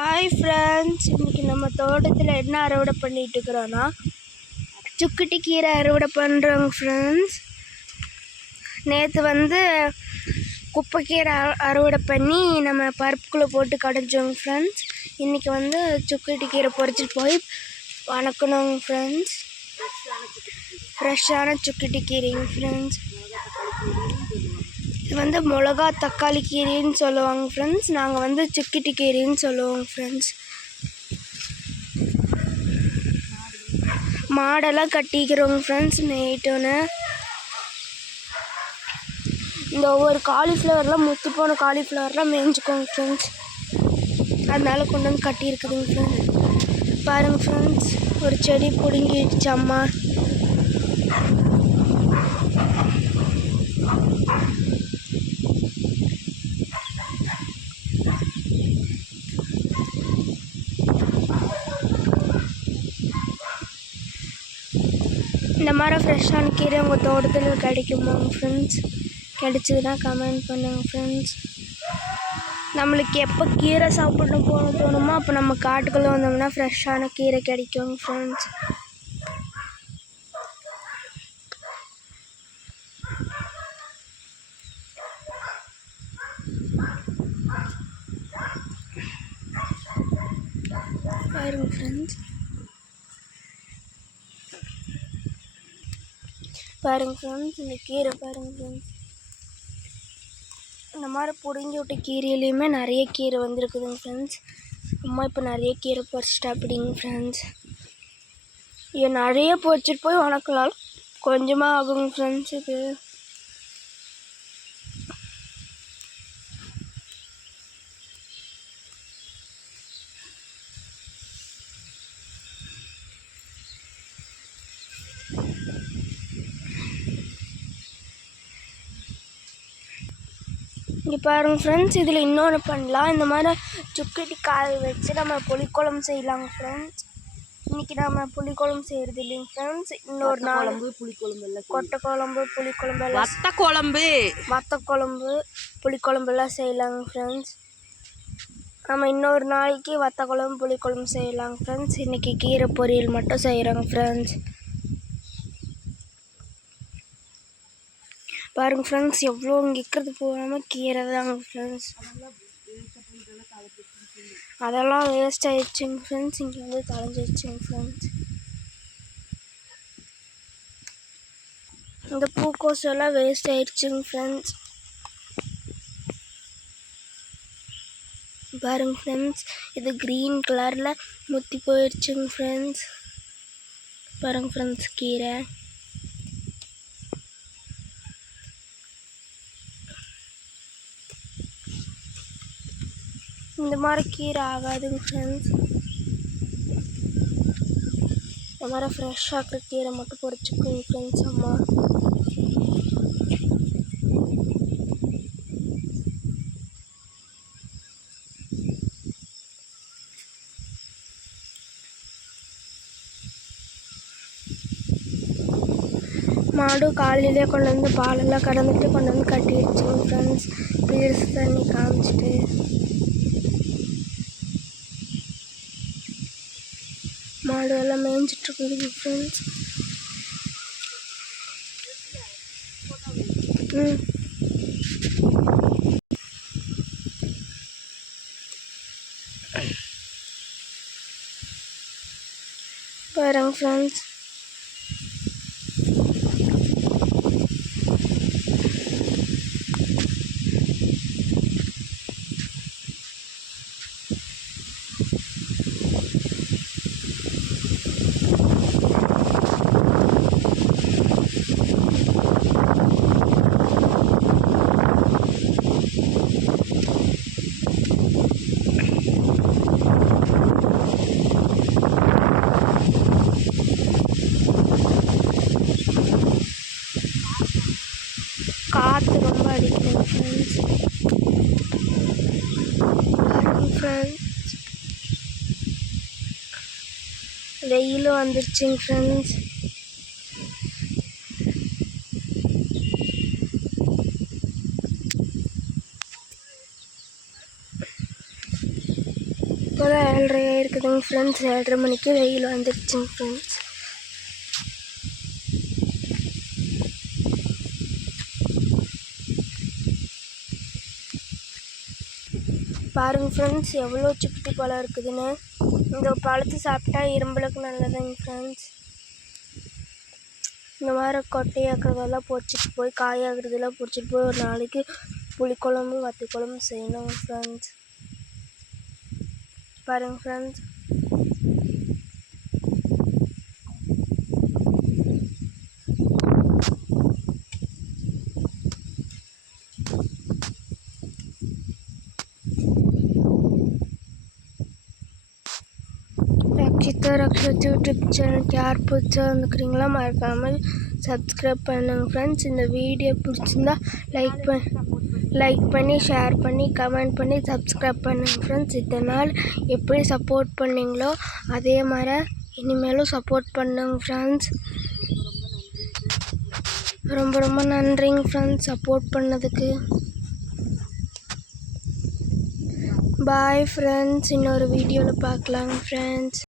Hi friends, இன்றைக்கி நம்ம தோட்டத்தில் என்ன அறுவடை பண்ணிகிட்டு இருக்கிறோன்னா சுக்குட்டி கீரை அறுவடை பண்ணுறோங்க ஃப்ரெண்ட்ஸ். நேற்று குப்பைக்கீரை அறுவடை பண்ணி நம்ம பருப்புக்குள்ளே போட்டு கடைஞ்சோங்க ஃப்ரெண்ட்ஸ். இன்றைக்கி சுக்குட்டி கீரை பொறிச்சிட்டு போய் வணக்கணுங்க ஃப்ரெண்ட்ஸ். ஃப்ரெஷ்ஷான சுக்குட்டி கீரைங்க ஃப்ரெண்ட்ஸ். இது மிளகா தக்காளி கீரைன்னு சொல்லுவாங்க ஃப்ரெண்ட்ஸ். நாங்கள் சுக்கிட்டி கீரைன்னு சொல்லுவோங்க ஃப்ரெண்ட்ஸ். மாடெல்லாம் கட்டிக்கிறோங்க ஃப்ரெண்ட்ஸ். மேய்ட்டோன்னு இந்த ஒவ்வொரு காலிஃப்ளவர்லாம் முத்தி போன காலிஃப்ளவர்லாம் மேய்ஞ்சிக்கோங்க ஃப்ரெண்ட்ஸ். அதனால கொண்டு வந்து கட்டியிருக்குதுங்க ஃப்ரெண்ட்ஸ். பாருங்கள் ஃப்ரெண்ட்ஸ், ஒரு செடி பிடுங்கிடுச்சு அம்மா. இந்த மாதிரி ஃப்ரெஷ்ஷான கீரை உங்கள் தோட்டத்தில் கிடைக்குமாங்க ஃப்ரெண்ட்ஸ்? கிடைச்சதுன்னா கமெண்ட் பண்ணுங்கள் ஃப்ரெண்ட்ஸ். நம்மளுக்கு எப்போ கீரை சாப்பிடணும் போகணும் தோணுமோ அப்போ நம்ம காட்டுக்குள்ளே வந்தோம்னா ஃப்ரெஷ்ஷான கீரை கிடைக்குங்க ஃப்ரெண்ட்ஸ். பாருங்க ஃப்ரெண்ட்ஸ், பாருங்கள் ஃப்ரெண்ட்ஸ், இந்த கீரை பாருங்கள் ஃப்ரெண்ட்ஸ். இந்த மாதிரி பிடுங்கி விட்ட கீரையிலையுமே நிறைய கீரை வந்துருக்குதுங்க ஃப்ரெண்ட்ஸ். அம்மா இப்போ நிறைய கீரை பறிச்சிட்டா அப்படிங்க ஃப்ரெண்ட்ஸ். இது நிறைய பறிச்சிட்டு போய் வணக்கலாம் கொஞ்சமாக ஆகுங்க ஃப்ரெண்ட்ஸ். இது இங்கே பாருங்கள் ஃப்ரெண்ட்ஸ், இதில் இன்னொன்று பண்ணலாம். இந்த மாதிரி சுக்குட்டி காய வச்சு நம்ம புளிக்குழம்பு செய்யலாங்க ஃப்ரெண்ட்ஸ். இன்றைக்கி நம்ம புளிக்குழம்பு செய்கிறது இல்லைங்க ஃப்ரெண்ட்ஸ். இன்னொரு நாள் புளிக்குழம்பு எல்லாம், கொட்டை குழம்பு, புளிக்குழம்பு எல்லாம், வத்த குழம்பு புளிக்குழம்பு எல்லாம் செய்யலாங்க ஃப்ரெண்ட்ஸ். நம்ம இன்னொரு நாளைக்கு வத்த குழம்பு புளிக்குழம்பு செய்யலாங்க ஃப்ரெண்ட்ஸ். இன்றைக்கி கீரை பொரியல் மட்டும் செய்கிறோங்க ஃப்ரெண்ட்ஸ். பாருங்கள் ஃப்ரெண்ட்ஸ், எவ்வளோ இங்கே இருக்கிறது போகாமல் கீரை தாங்க ஃப்ரெண்ட்ஸ். அதெல்லாம் வேஸ்ட் ஆகிடுச்சுங்க ஃப்ரெண்ட்ஸ். இங்கே தலைஞ்சிடுச்சுங்க ஃப்ரெண்ட்ஸ். இந்த பூக்கோசெல்லாம் வேஸ்ட் ஆகிடுச்சுங்க ஃப்ரெண்ட்ஸ். பாருங்க ஃப்ரெண்ட்ஸ், இது க்ரீன் கலரில் முத்தி போயிடுச்சுங்க ஃப்ரெண்ட்ஸ். பாருங்க ஃப்ரெண்ட்ஸ், கீரை இந்த மாதிரி கீரை ஆகாதுங்க ஃப்ரெண்ட்ஸ். இந்த மாதிரி ஃப்ரெஷ்ஷாக இருக்கிற கீரை மட்டும் பொறிச்சுக்குங்க ஃப்ரெண்ட்ஸ் அம்மா. மாடு காலையிலே கொண்டு வந்து பாலெல்லாம் கறந்துட்டு கொண்டு வந்து கட்டிடுச்சுங்க ஃப்ரெண்ட்ஸ். பீர்ஸ் தண்ணி காமிச்சிட்டு மாடு எல்லாம் மேய்ஞ்சிட்ருக்குதுங்க ஃப்ரெண்ட்ஸ். பாருங்க ஃப்ரெண்ட்ஸ், காற்று ரொம்ப அடிக்குதுங்க ஃப்ரெண்ட்ஸ். பாருங்க ஃப்ரெண்ட்ஸ், வெயிலும் வந்துருச்சுங்க ஃப்ரெண்ட்ஸ். இப்போ தான் 7:30 இருக்குதுங்க ஃப்ரெண்ட்ஸ். 7:30 மணிக்கு வெயில் வந்துடுச்சுங்க ஃப்ரெண்ட்ஸ். பாருங்க ஃப்ரெண்ட்ஸ் எவ்வளோ சுக்குட்டி பழம் இருக்குதுன்னு. இந்த பழத்தை சாப்பிட்டா இரும்பலுக்கு நல்லதுங்க ஃப்ரெண்ட்ஸ். இந்த மாதிரி கொட்டையாக்குறதெல்லாம் பொறிச்சிட்டு போய் காயாகிறதெல்லாம் பொறிச்சிட்டு போய் ஒரு நாளைக்கு புளிக்குழம்பு வத்தி குழம்பு செய்யணுங்க ஃப்ரெண்ட்ஸ். பாருங்க ஃப்ரெண்ட்ஸ் ரக்ஷித் யூடியூப் சேனலுக்கு யார் புதுசாக வந்துக்கிறீங்களா மறக்காமல் சப்ஸ்கிரைப் பண்ணுங்க ஃப்ரெண்ட்ஸ். இந்த வீடியோ பிடிச்சிருந்தா லைக் பண்ணி ஷேர் பண்ணி கமெண்ட் பண்ணி சப்ஸ்கிரைப் பண்ணுங்க ஃப்ரெண்ட்ஸ். இத்தனை நாள் எப்படி சப்போர்ட் பண்ணீங்களோ அதே மாதிரி இனிமேலும் சப்போர்ட் பண்ணுங்க ஃப்ரெண்ட்ஸ். ரொம்ப ரொம்ப நன்றிங்க ஃப்ரெண்ட்ஸ் சப்போர்ட் பண்ணதுக்கு. Bye friends. இன்னொரு வீடியோவில் பார்க்கலாங்க ஃப்ரெண்ட்ஸ்.